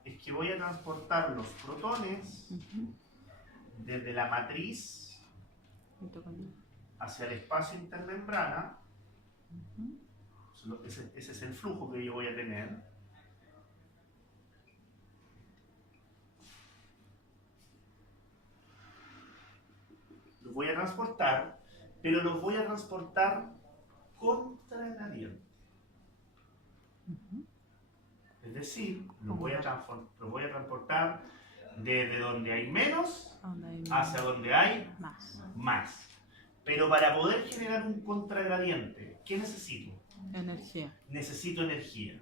es que voy a transportar los protones Ujú. desde la matriz Y tocando. hacia el espacio intermembrana. Ujú. Ese es el flujo que yo voy a tener. Los voy a transportar, pero los voy a transportar contragradiente. Ujú. Es decir, los voy a transportar desde donde hay menos ¿A dónde hay hacia donde hay más? más. Pero para poder generar un contragradiente, ¿qué necesito? Energía. Necesito energía.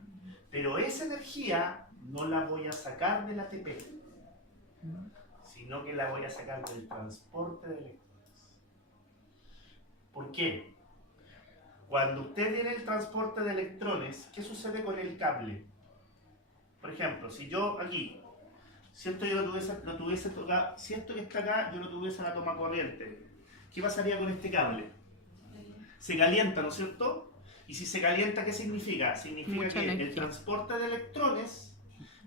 Pero esa energía no la voy a sacar del ATP, Ujú. sino que la voy a sacar del transporte de electrones. ¿Por qué? Cuando usted tiene el transporte de electrones, ¿qué sucede con el cable? Por ejemplo, si yo aquí, si esto yo lo tuviese tocado, si esto que está acá yo lo tuviese en la toma corriente, ¿qué pasaría con este cable? Se calienta, ¿no es cierto? Y si se calienta, ¿qué significa? Significa Mucha que el energía. transporte de electrones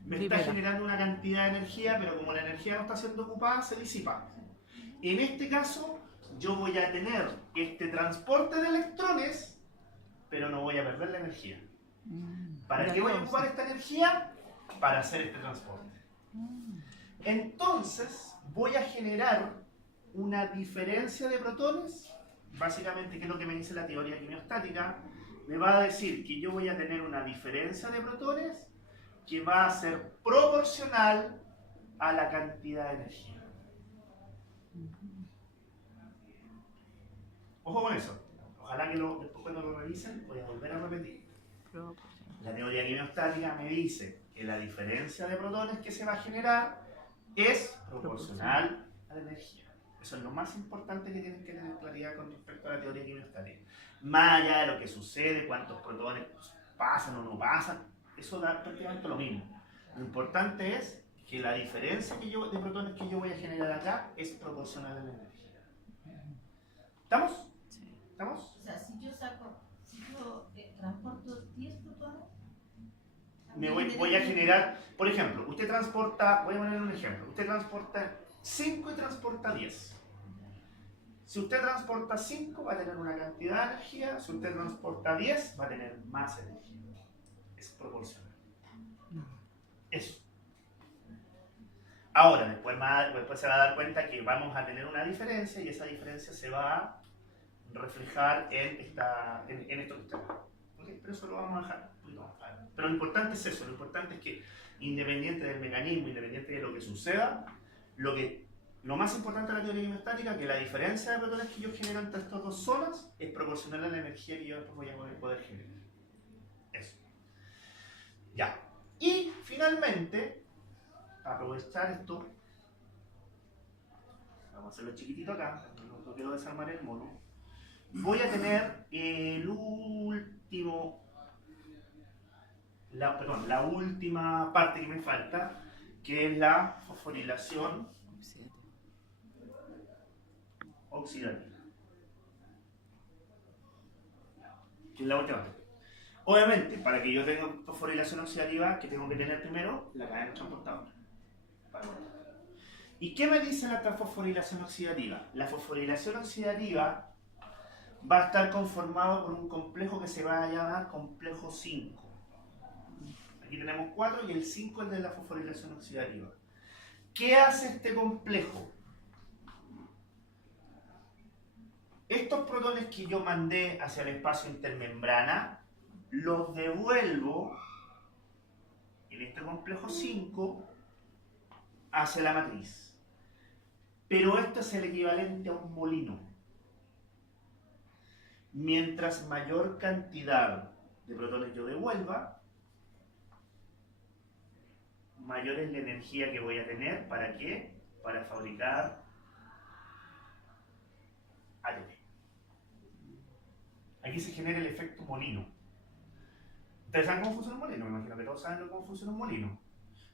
me Libera. está generando una cantidad de energía, pero como la energía no está siendo ocupada, se disipa. En este caso, yo voy a tener este transporte de electrones, pero no voy a perder la energía. ¿Para Ya qué voy a todo, ocupar sí. esta energía? Para hacer este transporte. Entonces, voy a generar una diferencia de protones, básicamente, que es lo que me dice la teoría quimiostática, me va a decir que yo voy a tener una diferencia de protones que va a ser proporcional a la cantidad de energía. Ojo con eso. Ojalá que después cuando lo revisen, voy a volver a repetir. Proporcional. La teoría quimiostática me dice que la diferencia de protones que se va a generar es proporcional a la energía. Eso es lo más importante que tienen que tener claridad con respecto a la teoría quimiostática. Más allá de lo que sucede, cuántos protones pasan o no pasan, eso da prácticamente lo mismo. Lo importante es que la diferencia de protones que yo voy a generar acá es proporcional a la energía. ¿Estamos? Sí. ¿Estamos? O sea, si yo transporto 10 protones, Voy a generar, por ejemplo, usted transporta, voy a poner un ejemplo, usted transporta 5 y transporta 10. Si usted transporta 5 va a tener una cantidad de energía, si usted transporta 10 va a tener más energía. Es proporcional. Eso. Ahora, después se va a dar cuenta que vamos a tener una diferencia y esa diferencia se va a reflejar en esto que está acá. ¿Okay? Pero eso lo vamos a dejar un poquito más claro. Pero lo importante es eso, lo importante es que independiente del mecanismo, independiente de lo que suceda, lo más importante de la teoría quimiostática es que la diferencia de protones que yo genero entre estas dos zonas es proporcional a la energía que yo después voy a poder generar. Eso. Ya. Y finalmente, para aprovechar esto, vamos a hacerlo chiquitito acá, no quiero desarmar el mono. Voy a tener la última parte que me falta, que es la fosforilación oxidativa. Que es la última parte. Obviamente, para que yo tenga fosforilación oxidativa, ¿qué tengo que tener primero? La cadena transportadora. ¿Y qué me dice la fosforilación oxidativa? La fosforilación oxidativa va a estar conformado por un complejo que se va a llamar complejo 5. Aquí tenemos 4 y el 5 es de la fosforilación oxidativa. ¿Qué hace este complejo? Estos protones que yo mandé hacia el espacio intermembrana, los devuelvo en este complejo 5 hacia la matriz. Pero esto es el equivalente a un molino. Mientras mayor cantidad de protones yo devuelva, mayor es la energía que voy a tener. ¿Para qué? Para fabricar ATP. Aquí se genera el efecto molino. ¿Ustedes saben cómo funciona un molino? Me imagino que todos saben cómo funciona un molino.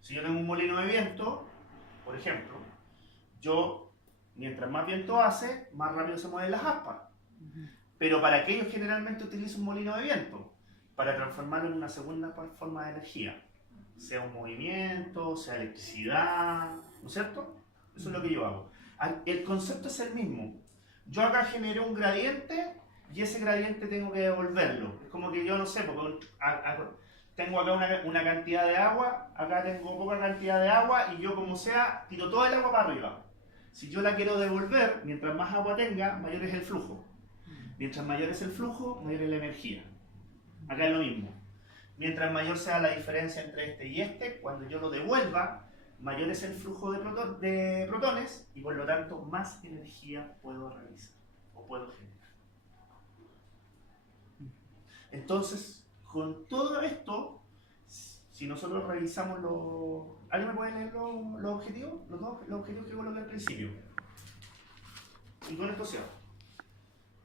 Si yo tengo un molino de viento, por ejemplo, mientras más viento hace, más rápido se mueven las aspas. Pero ¿para qué yo generalmente utilizo un molino de viento? Para transformarlo en una segunda forma de energía. sea un movimiento, sea electricidad, ¿no es cierto? Eso es lo que yo hago. El concepto es el mismo. Yo acá generé un gradiente y ese gradiente tengo que devolverlo. Es como que yo no sé, porque tengo acá una cantidad de agua, acá tengo poca cantidad de agua y yo como sea tiro todo el agua para arriba. Si yo la quiero devolver, mientras más agua tenga, mayor es el flujo. Mientras mayor es el flujo, mayor es la energía. Acá es lo mismo. Mientras mayor sea la diferencia entre este y este, cuando yo lo devuelva, mayor es el flujo de protones y por lo tanto más energía puedo realizar o puedo generar. Entonces, con todo esto, si nosotros revisamos los... ¿Alguien me puede leer los objetivos? Los objetivos que coloqué al principio. Y con esto cierro.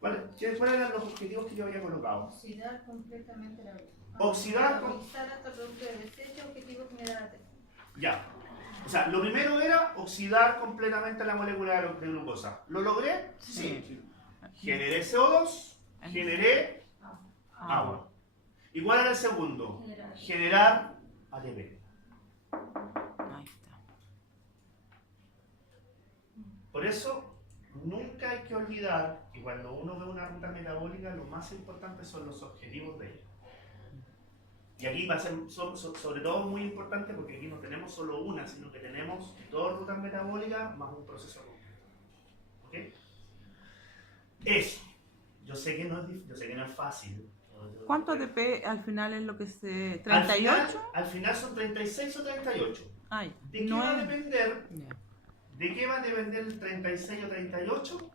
¿Cuáles eran los objetivos que yo había colocado? Oxidar completamente la Oxidar Oxidar hasta producto de desecho, objetivo generar ATP. Ya. O sea, lo primero era oxidar completamente la molécula de glucosa. ¿Lo logré? Sí. Generé CO2, generé agua. ¿Y cuál era el segundo? Generar ATP. Ahí está. Por eso, nunca hay que olvidar que cuando uno ve una ruta metabólica, lo más importante son los objetivos de ella. Y aquí va a ser sobre todo muy importante porque aquí no tenemos solo una, sino que tenemos dos rutas metabólicas más un proceso completo. ¿Ok? Eso. Yo sé que no es fácil. ¿Cuánto ATP al final es lo que se... Al final, ¿38? al final son 36 o 38. Ay, ¿De qué no va a es... depender? Ya. ¿De qué va a depender el 36 o 38?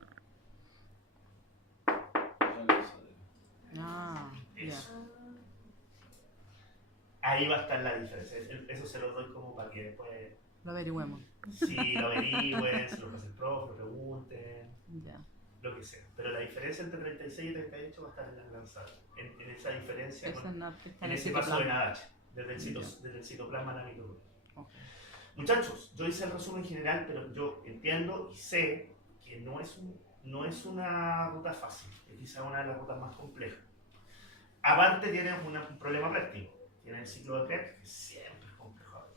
Ah, ya. Eso. Ahí va a estar la diferencia. Eso se lo doy como para que después, Lo averigüemos. si lo averigüen, si lo pase el profe, lo pregunten, Ya. lo que sea. Pero la diferencia entre 36 y 38 va a estar en las lanzadas. En esa diferencia, Esa no está en el ese paso de citoplasma. Nadache, desde el citoplasma a la mitocondria. Ok. Muchachos, yo hice el resumen general, pero yo entiendo y sé que no es una ruta fácil, es quizá una de las rutas más complejas. Aparte tiene un problema práctico, tiene el ciclo de Krebs, que siempre es complejo.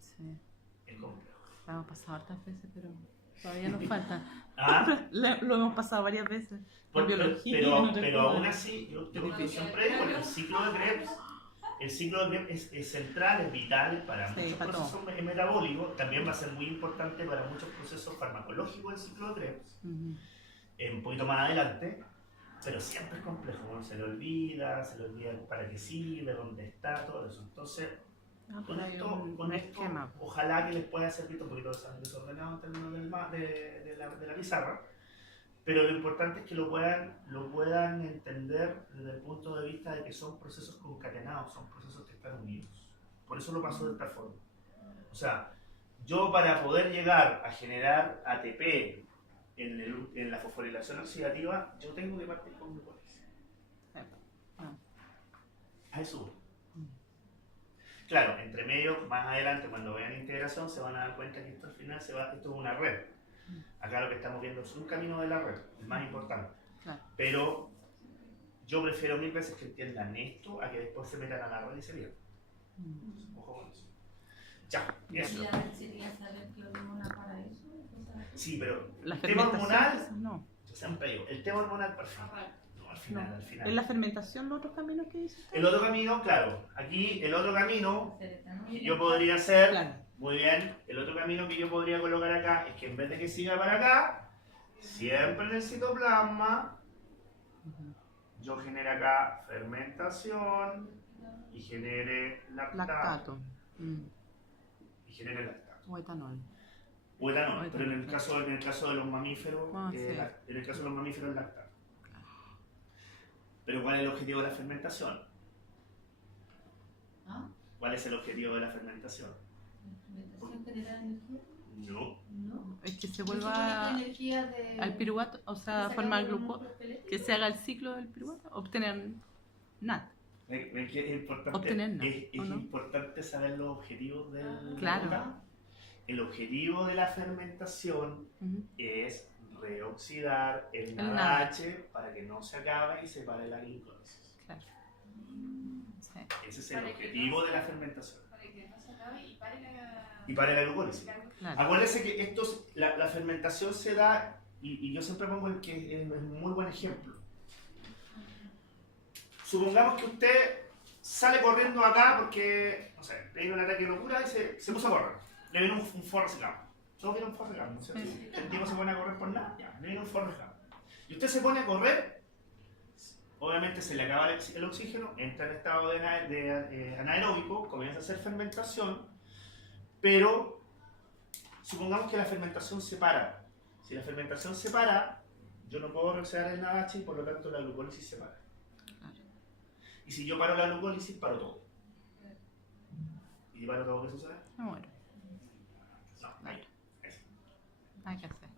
Sí. Es complejo. Lo hemos pasado hartas veces, pero todavía nos falta. ¿Ah? Lo hemos pasado varias veces. Por- En biología, pero en otras pero cosas. aún así, yo siempre digo que el ciclo de Krebs es central, es vital para Sí, muchos para procesos metabólicos, también va a ser muy importante para muchos procesos farmacológicos el ciclo de Krebs. Ujú. Un poquito más adelante, pero siempre es complejo, uno se le olvida para qué sirve, dónde está, todo eso. Entonces, Ah, con pero hay esto, un esquema. ojalá que les pueda servir un poquito desordenado en términos de la pizarra, pero lo importante es que lo puedan entender desde el punto de vista de que son procesos concatenados, son procesos que están unidos. Por eso lo paso de esta forma. O sea, yo para poder llegar a generar ATP en la fosforilación oxidativa, yo tengo que partir con glucólisis. Ah. A eso voy. Claro, entre medio, más adelante, cuando vean integración, se van a dar cuenta que esto al final esto es una red. Acá lo que estamos viendo es un camino de la red, el más importante. Claro. Pero yo prefiero mil veces que entiendan esto a que después se metan a la red y se pierdan. Ojo con eso. Ya, eso. Sería saber qué hormona para eso. Sí, pero La el tema fermentación, hormonal, quizás no. siempre digo, el tema hormonal perfecto. No, al final, No. al final. ¿En la fermentación los otros caminos que dice usted? El otro camino, claro, aquí el otro camino que yo puedo podría hacer, Claro. muy bien, el otro camino que yo podría colocar acá es que en vez de que siga para acá, siempre en el citoplasma, Ujú. yo genere acá fermentación y genere lactato. Lactato. Y genere lactato. O etanol. O etanol, O pero en el etanol, caso de los mamíferos, Ah, sí. en el caso de los mamíferos es lactato. Pero ¿cuál es el objetivo de la fermentación? ¿Ah? ¿Cuál es el objetivo de la fermentación? ¿Fermentación genera energía? No. No. Es que se Eso vuelva es la energía de... al piruvato, o sea, ¿De formar sacar glucosa, los peléticos? que se haga el ciclo del piruvato, obtener NAT. Es que es importante, Obtener, ¿no? es ¿O no? importante saber los objetivos del Claro. ruta. El objetivo de la fermentación Ujú. es reoxidar el El NADH para que no se acabe y se pare la glicólisis. Claro. Sí. Ese es el Para que objetivo no de la se- fermentación. Para que acabe y pare la... y para la glucólisis. Claro. Acuérdense que la fermentación se da, y yo siempre pongo el que es un muy buen ejemplo. Supongamos que usted sale corriendo acá porque, no sé, le dio un ataque de locura y se puso a correr. Le vino un forreciclado. Todos vieron un forreciclado, ¿no es cierto? Sí. El tipo se pone a correr por nada, ya, le vino un forreciclado. Y usted se pone a correr, obviamente se le acaba el oxígeno, entra en estado de anaeróbico, comienza a hacer fermentación, pero supongamos que la fermentación se para. Si la fermentación se para, yo no puedo reaccionar el NADH y por lo tanto la glucólisis se para. Y si yo paro la glucólisis, paro todo. ¿Y paro todo qué sucede? Me muero. No, ahí. Hay que hacer.